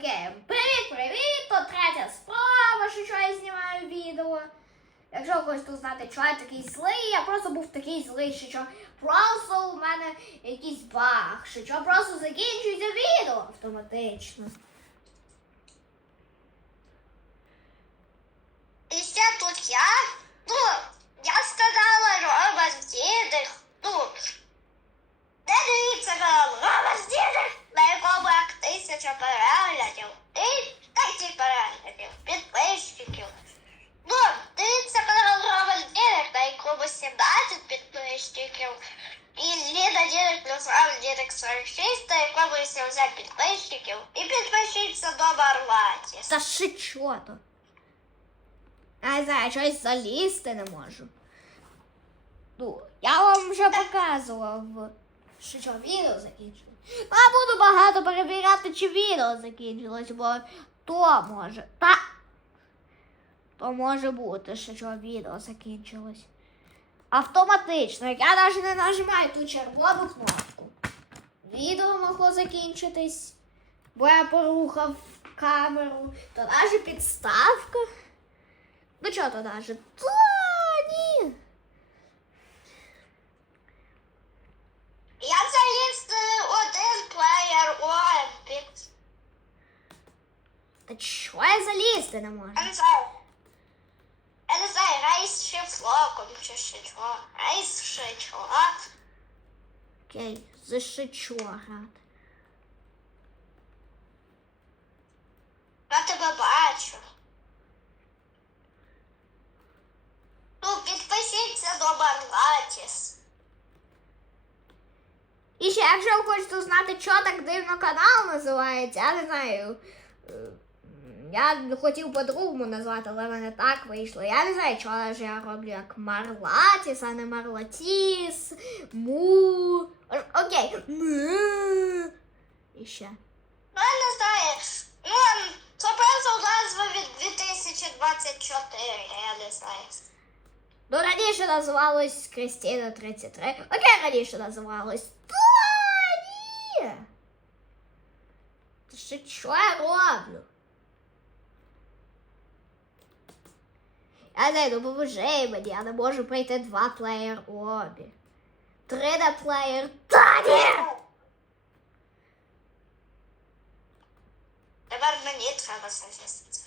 Окей, привіт, привіт! То третя справа, що я знімаю відео. Якщо хочете знати, що я такий злий, я просто був такий злий, що просто у мене якийсь баг, що просто закінчується відео автоматично. І ще тут я. Ну, я сказала Рома з дідих. Ну, не дивіться канал Рома з дідих, на якому як тисяча переглядів. І тисячі переглядів, підписчиків. Ну, дивіться канал Рома з дідих, на якому 17 підписчиків. І Ліна Дідик плюс Ром Дідик 46, на якому 70 підписчиків. І підпишіться до Марватіс. Та ще чого то? Я не знаю, щось залізти не можу. Ну, я вам вже показував, що що відео закінчилось. А буду багато перевіряти, чи відео закінчилось, бо то може. Та. То може бути, що що відео закінчилось. Автоматично, я навіть не нажимаю ту червону кнопку. Відео могло закінчитись, бо я порухав камеру, то навіть підставка. Ну чого то навіть? Та ні. Я заліз один плеєр у Epic. Та чого я залізти не можу? Не знаю. Рейс ще флоком чи ще чого. Рейс ще чого. Окей, за що чого грати? Я тебе бачу. Ну, підпишіться до Марлатіс. І ще, якщо ви хочете знати, що так дивно канал називається, я не знаю. Я хотів по-другому назвати, але в мене так вийшло. Я не знаю, чого ж я роблю як Марлатіс, а не Марлатіс, Му. Окей. Му. І ще. Ну, я не знаю. Ну, це просто назва від 2024, я не знаю. Ну, раніше називалось Кристина 33. Окей, раніше називалось. Та ні! Та що я роблю? Я не ну поможи мені, я не можу пройти два плеєр обі. Три на плеєр. Та ні! Тепер мені треба залізти.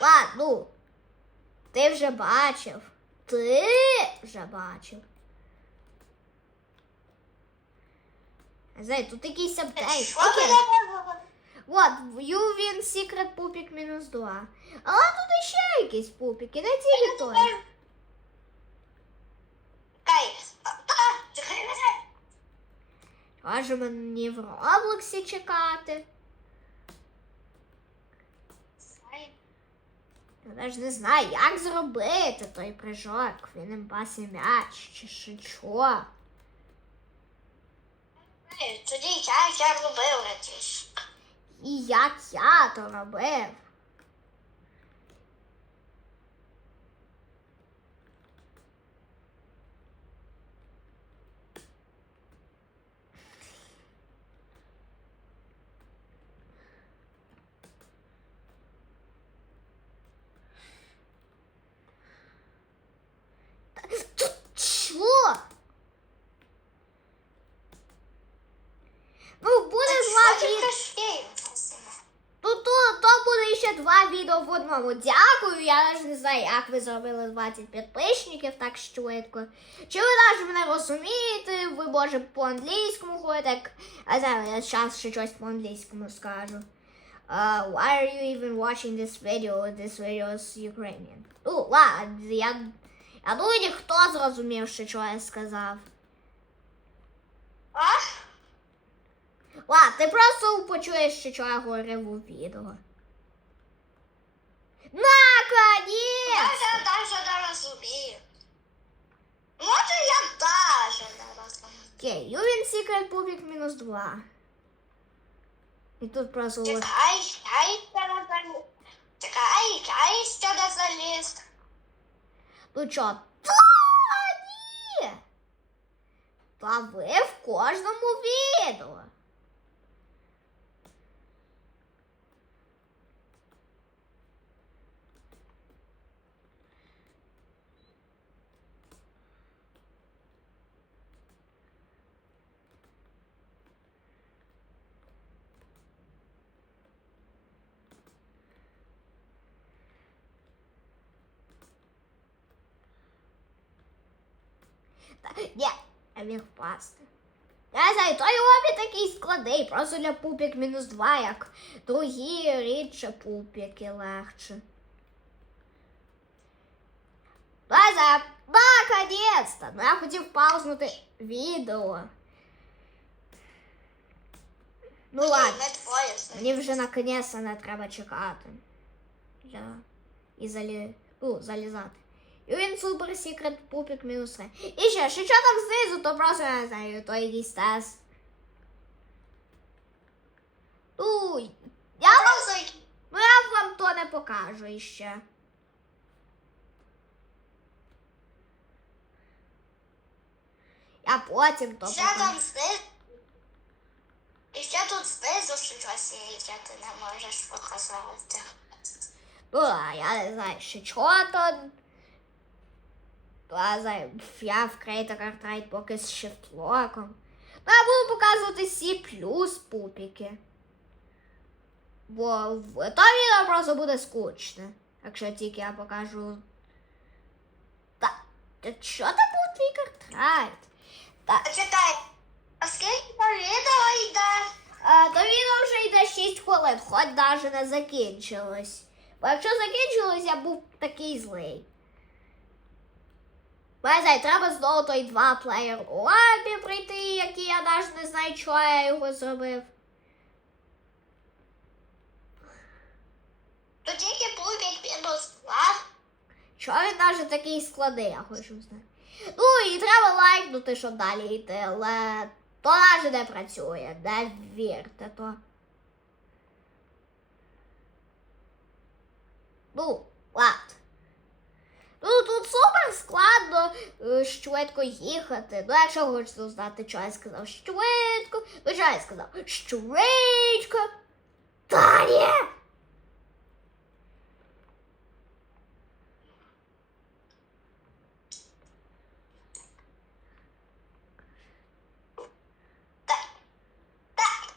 Ладно, ну. Ти вже бачив. Ти вже бачив. Не знаю, тут якийсь апдейт. Що Окей. мене Вот, win secret пупік мінус 2. Але тут іще якісь пупіки, не тільки той. Кай. Може мені в Роблоксі чекати. Я навіть не знаю, як зробити той прыжок. Він їм пасе м'яч чи що. Тоді я, я робив. І я то робив. Що? Ну, буде два Що ти відео. кашкей? Ну, то, то буде ще два в. Дякую. Я навіть не знаю, як ви зробили 20 підписників так швидко. Чи ви навіть мене розумієте? Ви може по-англійському ходите, а зараз я зараз ще щось по-англійському скажу. Uh, why are you even watching this video? This video is Ukrainian. Ну, ладно, я, я думаю, ніхто зрозумів, що, що я сказав. А? Ладно, ти просто почуєш, що я говорив у відео. Наконец! Може, навіть не розумію. Може, я навіть не розумію. Окей, Ювін Secret Пубік мінус 2. І тут просто... от- Чекай, я ще не заліз. Чекай, я ще не заліз. Ну чо? Та ні! Та ви в кожному відео. Ні, я міг впасти. Я знаю, той обід такий складний, просто для пупік мінус два, як другі рідше пупіки легше. Лаза, наконец-то! Ну я хотів паузнути відео. Ну ладно. Не твоє. Мені вже наконець не треба чекати. Я... І залі... ну, залізати. І він супер секрет пупік мінус 3. І ще, що там знизу, то просто я не знаю, то якийсь тест. Ну, я вам, ну, я вам то не покажу іще. Я потім то Ще покажу. там знизу. І ще тут знизу щось є, ти не можеш показати. Ну, а я не знаю, ще чого то. Ну, я не знаю, я в Creator Artride поки з шифтлоком. Ну, я буду показувати C пупіки. Бо в то відео просто буде скучне. Якщо тільки я покажу. Та, та що там був твій картрайт? Та, А чекай, а скільки по відео йде? а, то відео вже йде 6 хвилин, хоч навіть не закінчилось. Бо якщо закінчилось, я був такий злий. Базай, треба знову той два плеєр лабі прийти, який я навіть не знаю, чого я його зробив. То тільки пупік мінус два. Чого він навіть такий складний, я хочу знати. Ну і треба лайкнути, щоб далі йти, але то навіть не працює, не вірте то. Ну, ладно. Ну, тут супер складно е, швидко їхати. Ну, якщо хочете знати, що я сказав швидко, ну що я сказав? Швидко. Та ні! Так. Так.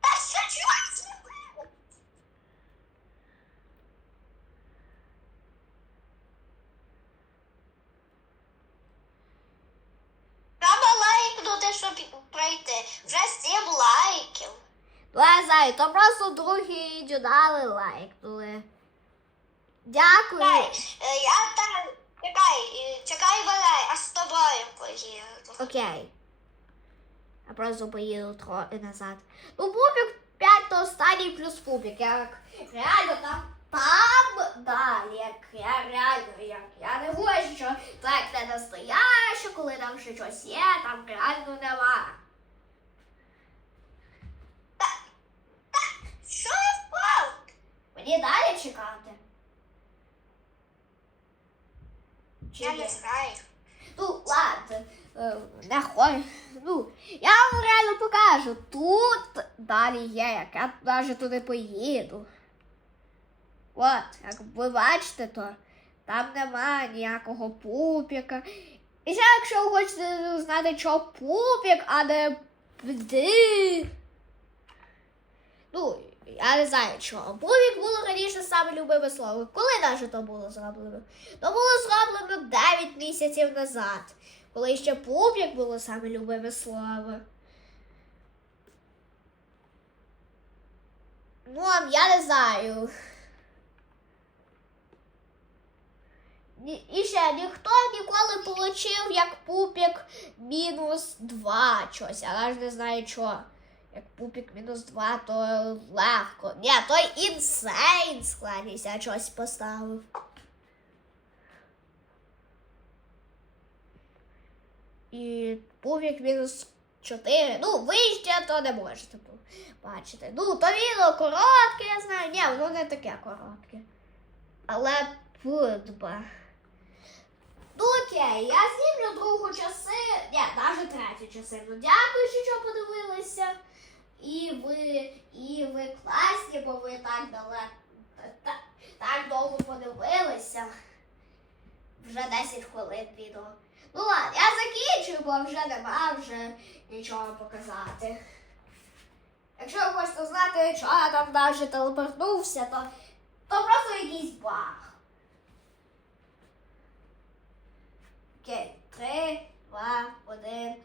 Та що чувак зробив? Треба лайкнути, щоб пройти. Вже сім лайків. Я знаю, то просто другі дюдали лайкнули. Дякую. Чекай, е, я там. Чекай, е, чекай мене, а з тобою поїду. Окей. Я просто поїду трохи назад. Ну, пупік 5 то останній плюс пупік. Як реально там, там далі. Як я реально, як я не хочу, що так не настояще, коли там ще щось є, там реально нема. Що я впав? Мені далі чекати. Чи Я не знаю. Ну, ладно, не хочу. Ну, я вам реально покажу. Тут далі є, як я навіть туди поїду. От, як ви бачите, то там нема ніякого пупіка. І ще, якщо ви хочете знати, що пупік, а не пди. Ну, я не знаю чого. Пупік було раніше саме любиме слово. Коли навіть то було зроблено? То було зроблено 9 місяців назад, коли ще пупік було саме любиме слово. Ну, а я не знаю. І ще ніхто ніколи получив як пупік мінус 2 щось. Я навіть не знаю чого. Як пупік мінус 2, то легко. Ні, той інсейн складність, я щось поставив. І пупік мінус 4. Ну, ви ще то не можете бачити. Ну, то відео коротке, я знаю. Ні, воно не таке коротке. Але пудба. Ну окей, я знімлю другу часи. Ні, навіть третю частину. Дякую, що, подивилися. І ви, і ви класні, бо ви так далеко так довго подивилися. Вже 10 хвилин відео. Ну ладно, я закінчую, бо вже нема вже нічого показати. Якщо ви хочете знати, що я там навіть телепортнувся, то, то просто якийсь баг. Окей, три, два, один.